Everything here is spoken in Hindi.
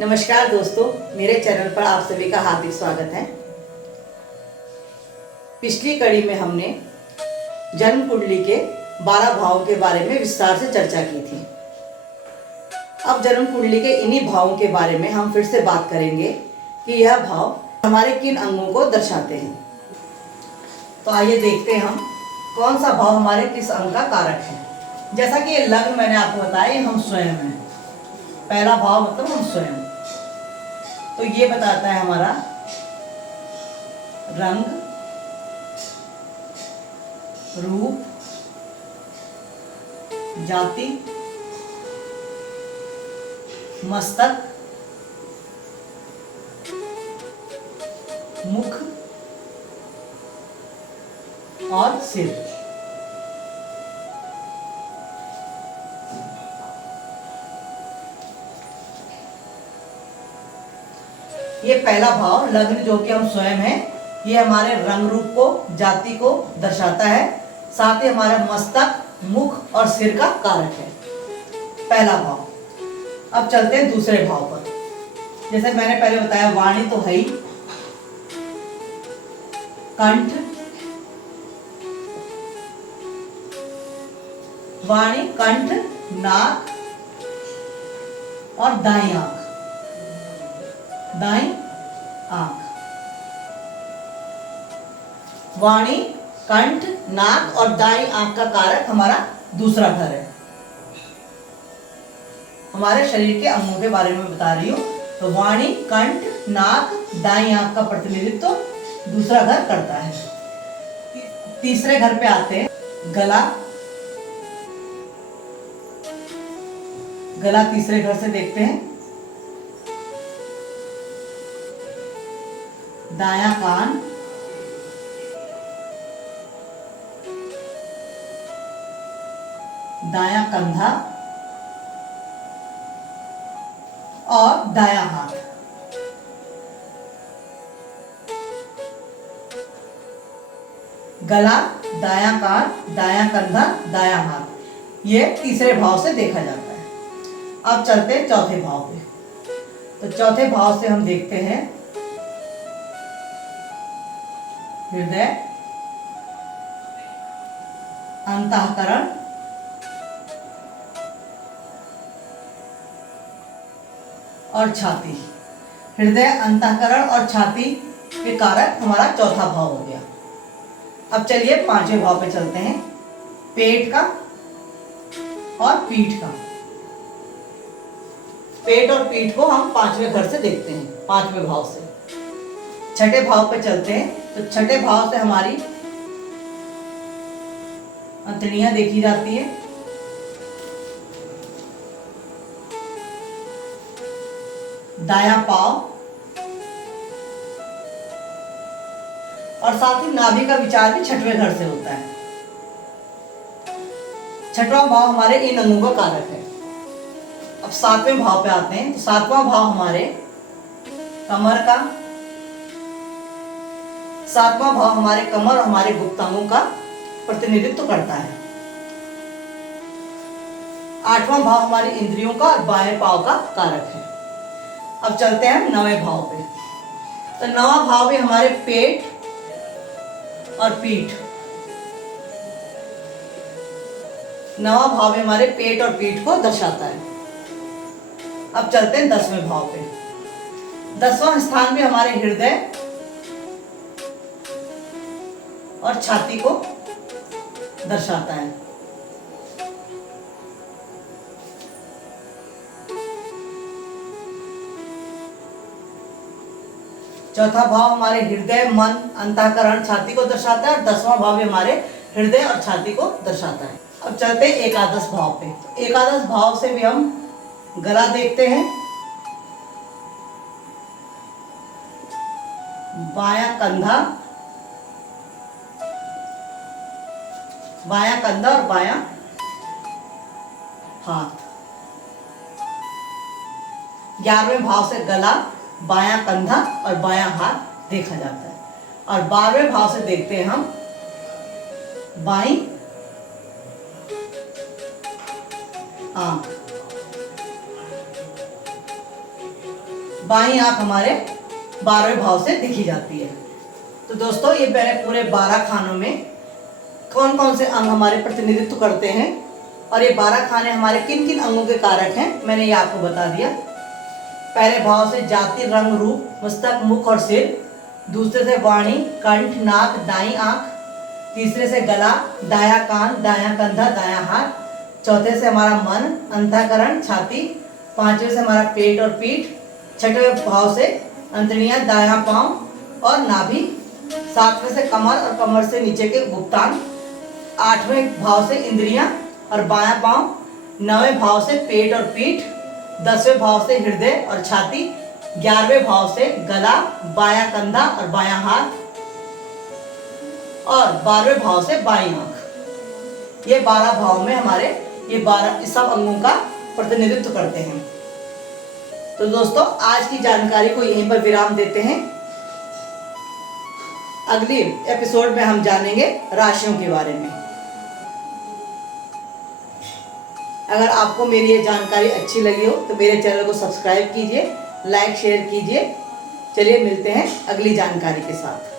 नमस्कार दोस्तों, मेरे चैनल पर आप सभी का हार्दिक स्वागत है। पिछली कड़ी में हमने जन्म कुंडली के 12 भावों के बारे में विस्तार से चर्चा की थी। अब जन्म कुंडली के इन्हीं भावों के बारे में हम फिर से बात करेंगे कि यह भाव हमारे किन अंगों को दर्शाते हैं। तो आइए देखते हैं हम कौन सा भाव हमारे किस अंग का कारक है। जैसा कि ये लग्न मैंने आपको बताया, ये हम स्वयं हैं। पहला भाव मतलब हम स्वयं। तो ये बताता है हमारा रंग, रूप, जाति, मस्तक, मुख और सिर। ये पहला भाव लग्न जो कि हम स्वयं हैं, ये हमारे रंग रूप को, जाति को दर्शाता है। साथ ही हमारे मस्तक, मुख और सिर का कारक है पहला भाव। अब चलते हैं दूसरे भाव पर। जैसे मैंने पहले बताया, वाणी तो है ही, कंठ, वाणी, कंठ, नाक और दाईं आंख। दाईं आंख, वाणी, कंठ, नाक और दाईं आंख का कारक हमारा दूसरा घर है। हमारे शरीर के अंगों के बारे में बता रही हूं। तो वाणी, कंठ, नाक, दाईं आंख का प्रतिनिधित्व दूसरा घर करता है। तीसरे घर पे आते हैं, गला। गला तीसरे घर से देखते हैं। दायां कान, दायां कंधा और दायां हाथ। गला, दायां कान, दायां कंधा, दायां हाथ, ये तीसरे भाव से देखा जाता है। अब चलते हैं चौथे भाव पे। तो चौथे भाव से हम देखते हैं हृदय, अंतःकरण और छाती। हृदय, अंतःकरण और छाती के कारक हमारा चौथा भाव हो गया। अब चलिए पांचवें भाव पे चलते हैं, पेट का और पीठ का। पेट और पीठ को हम पांचवें घर से देखते हैं, पांचवें भाव से। छठे भाव पे चलते हैं। तो छठे भाव से हमारी अंतड़ियां देखी जाती है। दायां पांव और साथ ही नाभि का विचार भी छठवें घर से होता है। छठवां भाव हमारे इन अंगों का कारक है। अब सातवें भाव पे आते हैं। तो सातवां भाव हमारे कमर का, सातवां भाव हमारे कमर और हमारे गुप्तांगों का प्रतिनिधित्व करता है। आठवां भाव हमारी इंद्रियों का और बाएं पांव का कारक है। अब चलते हैं नवें भाव पे। तो नवा भाव भी हमारे पेट और पीठ, नवा भाव भी हमारे पेट और पीठ को दर्शाता है। अब चलते हैं 10वें भाव पे। 10वां स्थान भी हमारे हृदय और छाती को दर्शाता है। चौथा भाव हमारे हृदय, मन, अंतःकरण, छाती को दर्शाता है और 10वां भाव भी हमारे हृदय और छाती को दर्शाता है। अब चलते हैं एकादश भाव पे। तो एकादश भाव से भी हम गला देखते हैं, बायां कंधा, बायां कंधा और बायां हाथ। 11वें भाव से गला, बायां कंधा और बायां हाथ देखा जाता है। और 12वें भाव से देखते हैं हम बाईं आंख। बाईं आंख हमारे 12वें भाव से देखी जाती है। तो दोस्तों ये मैंने पूरे 12 खानों में कौन कौन से अंग हमारे प्रतिनिधित्व करते हैं और ये 12 खाने हमारे किन किन अंगों के कारक हैं मैंने ये आपको बता दिया। पहले भाव से जाति, रंग, रूप, मस्तक, मुख और सिर। दूसरे से वाणी, कंठ, नाक, दाईं आंख। तीसरे से गला, दायां कान, दायां कंधा, दायां हाथ। चौथे से हमारा मन, अंतःकरण, छाती। पांचवें से हमारा पेट और पीठ। छठवें भाव से अंतड़ियां, दायां पांव और नाभि। सातवें से कमर और कमर से नीचे के भुगतान। आठवें भाव से इंद्रियां और बायां पांव। 9वें भाव से पेट और पीठ। 10वें भाव से हृदय और छाती। 11वें भाव से गला, बायां कंधा और बायां हाथ और 12वें भाव से बाईं आंख। ये 12 भाव में हमारे ये 12 सब अंगों का प्रतिनिधित्व करते हैं। तो दोस्तों आज की जानकारी को यहीं पर विराम देते हैं। अगली एपिसोड में हम जानेंगे राशियों के बारे में। अगर आपको मेरी ये जानकारी अच्छी लगी हो तो मेरे चैनल को सब्सक्राइब कीजिए, लाइक शेयर कीजिए। चलिए मिलते हैं अगली जानकारी के साथ।